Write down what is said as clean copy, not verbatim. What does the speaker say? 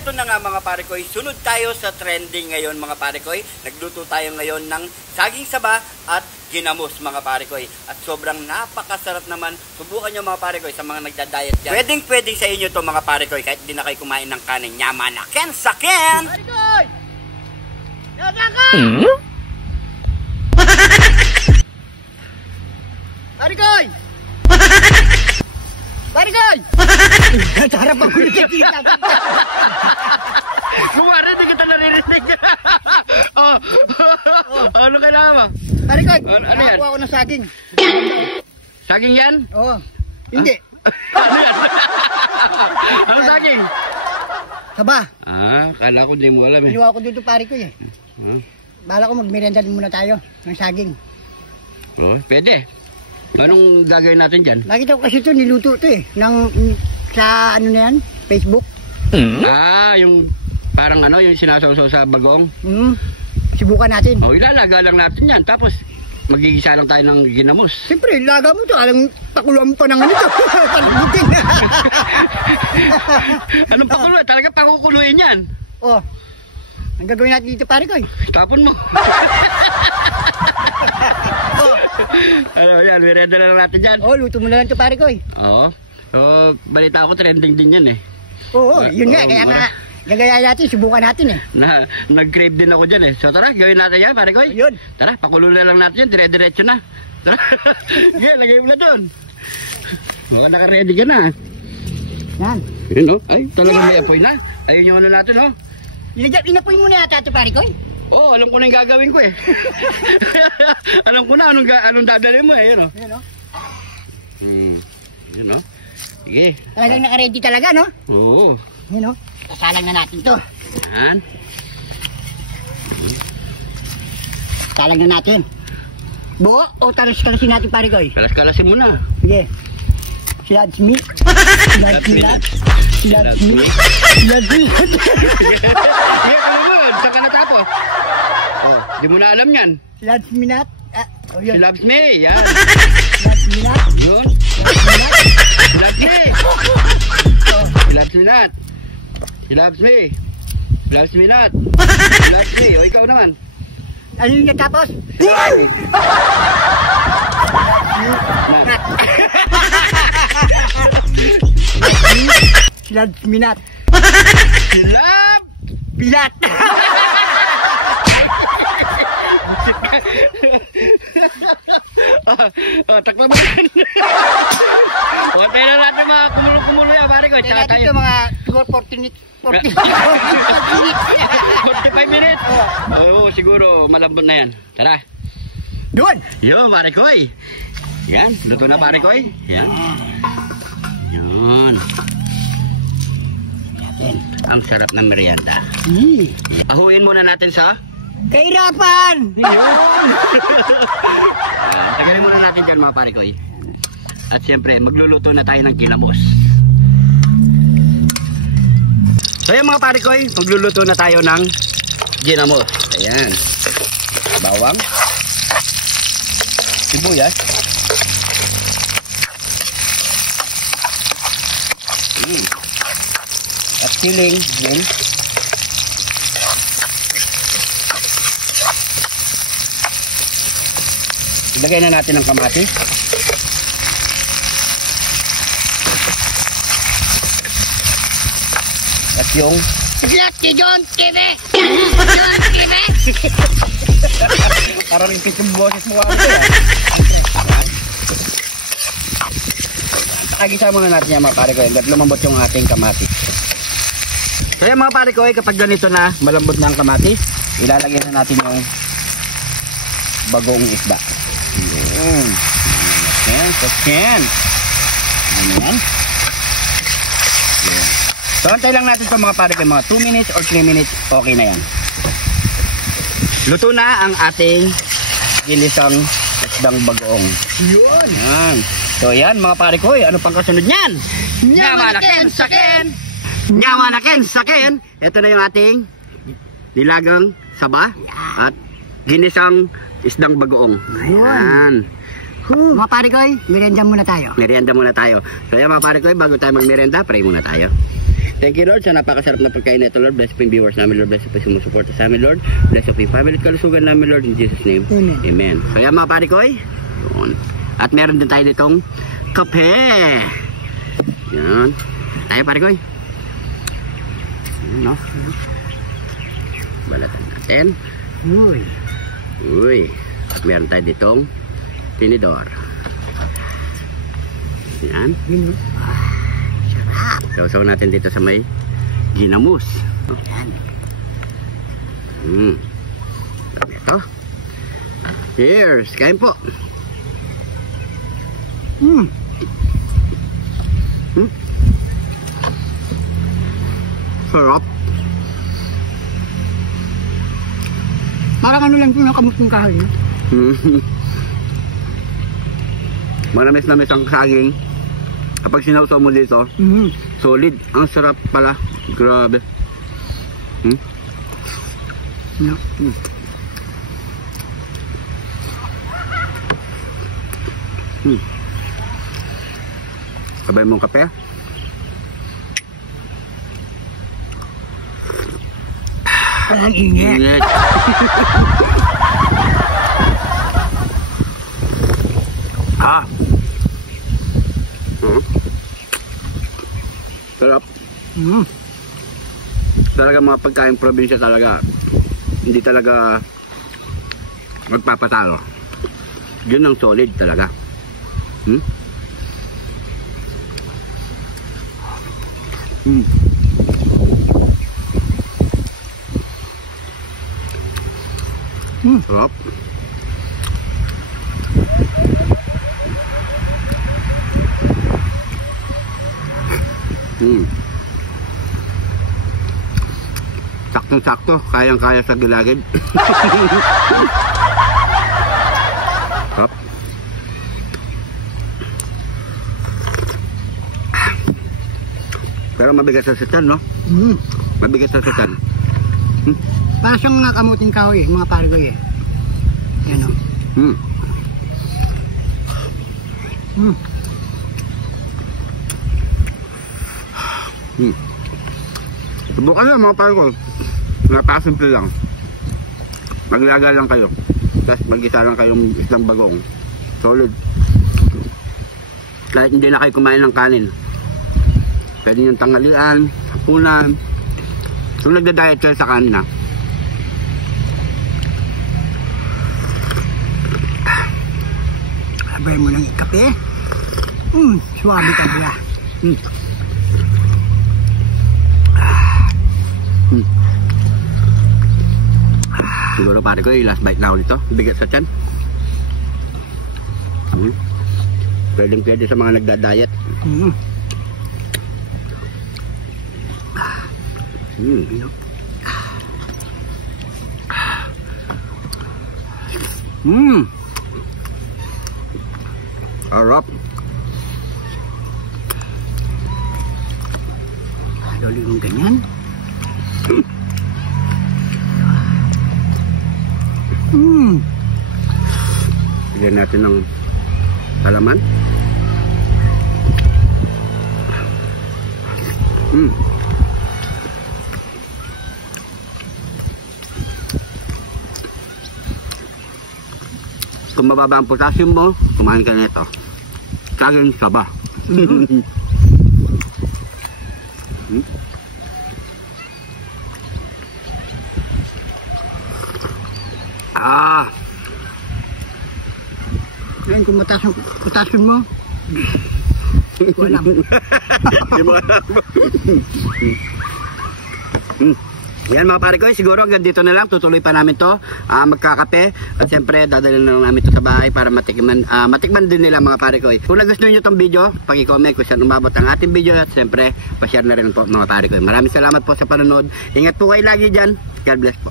eto na nga mga pare koy, sunod tayo sa trending ngayon mga pare koy. Nagluto tayo ngayon ng saging saba at ginamos mga pare koy. At sobrang napakasarap naman. Subukan nyo mga pare koy sa mga nagda-diet dyan. Pwedeng sa inyo to mga pare koy kahit di na kayo kumain ng kanin. Yaman na ken sa ken! Pare koy! Yaman ka! Pare koy! Pare koy! Harap ako nakikita. Kumari, di kita naririnig. Ano kailangan mo? Pare koy, ano yan? nakakuha ako ng saging. Saging yan? Oo. Hindi. Ano yan? Ano saging? Saba. Kala ko di mo alam eh. Kinuha ko dito pare koy eh. Bala ko magmerenda din muna tayo ng saging. Pwede. Anong gagawin natin dyan? Nakita ko kasi ito, niluto ito eh. Sa ano na yan? Facebook. Yung parang yung sinasawsaw sa bagong. Subukan natin. Ilalaga lang natin yan. Tapos magigisa lang tayo ng ginamos. Siyempre, ilaga mo ito. Alang pakuluan pa ng ano ito. Palabutin. Anong pakuluan? Talaga pakukuluin yan. Ang gagawin natin dito pare koy. Tapon mo. Yan, merenda na lang natin dyan. Luto mo na lang ito pare koy. Balita ako trending din yan eh. Yun nga. Kaya nga, gagaya natin, subukan natin eh. Nag-crave din ako dyan eh. So tara, gawin natin yan pare koy. Yun. Tara, pakulo na lang natin yan. Dire-diretso na. Tara. Sige, lagay mo na doon. Baka naka-ready ka na. Yan. Yun ay talagang may apoy na. Ayun yung ano natin Inapoy mo na yata ito pare koy. Alam ko na yung gagawin ko eh. Alam ko na anong dadalhin mo eh. Yun Yun Sige. Talagang naka-ready talaga no? Oo. Yun Sasalang na natin to. Yan. Salang na natin. Buo o talas-kalasin natin pare koy? Kalas-kalasin mo na. Sige. Silad meat. Silad meat. Sige, alam mo yun. Saan ka natapos? Di mo na alam yan. Silad minat. Si Loves Me. Yan. Silad minat. Yun. Si Loves Me. Si Loves Me not. Si Loves Me. Si Loves Me not. Si Loves Me. O ikaw naman. Ano yung natapos? Silad minat. Silab! Pilat. Takpa mo yan. Tayo na natin mga kumulo-kumulo yan pare ko. Tayo natin ito mga 45 minutes. Siguro malambot na yan. Tara. Doon. Yo pare ko. Yan, luto na pare ko. Yan. Yun. Ang sarap ng merienda. Ahuin muna natin sa kahirapan. Tagalin muna natin dyan mga pare ko. At siyempre magluluto na tayo ng ginamos. So yan mga pare ko, magluluto na tayo ng ginamos. Ayan. Bawang, sibuyas, at siling din. Ilagay na natin ang kamatis. At yung John Kime. parang impit yung boses mo ako yan. Pakagisa muna natin yan mga pare ko. Hanggat lumambot yung ating kamatis. So yan mga pare ko, kapag ganito na malambot na ang kamatis, ilalagay na natin yung bagong isda. Yan. Ano yan? So antay lang natin sa mga pare ko, mga 2 minutes or 3 minutes, okay na yan. Luto na ang ating ginisang isdang bagoong. Yan. So yan mga pare ko, ano pang kasunod niyan? Nyamanaken saken! Nyamanaken saken! Ito na yung ating nilagang saba at ginisang isdang bagoong. Ayan. Mga pare koy, merienda muna tayo. Merienda muna tayo. So yan mga pare ko, bago tayo magmerienda, pray muna tayo. Thank you, Lord, sa napakasarap na pagkain nito, Lord. Bless po yung viewers namin, Lord. Bless po yung sumusuporta sa amin, Lord. Bless po yung family at kalusugan namin, Lord. In Jesus' name. Amen. Amen. So yan mga parikoy. At meron din tayo ditong kape. Yan. Tayo parikoy. No? Balatan natin. Uy. Uy. At meron tayo ditong tinidor. Yan. Yun. Sausaw natin dito sa may ginamos. Yan. Ito. Cheers. Kain po. Sarap. Parang ano lang ito nakamot ng kahoy. Manamis-namis ang saging. Kapag sinausaw mo dito, solid. Ang sarap pala. Grabe. Sabay mong kape. Parang inget. Init. Sarap. Talaga mga pagkain probinsya talaga. Hindi talaga magpapatalo. Yun ang solid talaga. Sarap. Saktong-sakto, kayang-kaya sa gilagid. Sarap. Pero mabigat sa sitan, no? Mabigat sa sitan. Parang siyang nakamuting kahoy, mga pargoy eh. Yan o. Subukan nyo mga pare ko. Napasimple lang. Maglaga lang kayo. Tapos mag-isa lang kayong isang bagong. Solid. Kahit hindi na kayo kumain ng kanin. Pwede yung tanghalian, hapunan. Kung nagda-diet kayo sa kanin na. Sabay mo ng kape. Suwabe ka diya. Siguro pare ko, last bite na ulit ito. Bigat sa tiyan. Pwede sa mga nagda-diet. Arap. Lalo yung ganyan. Bigyan natin ng halaman. Kung mababa ang potassium mo, kumain ka nito. Kaging saba. Ngayon kung mataas ang potassium mo, wala. Yan mga pare ko, siguro hanggang dito na lang. Tutuloy pa namin to, magkakape. At siyempre dadalhin na lang namin to sa bahay para matikman din nila mga pare ko. Kung nagustuhan nyo itong video, pag-i-comment kung saan umabot ang ating video. At siyempre, pa-share na rin po mga pare ko. Maraming salamat po sa panonood. Ingat po kayo lagi dyan. God bless po.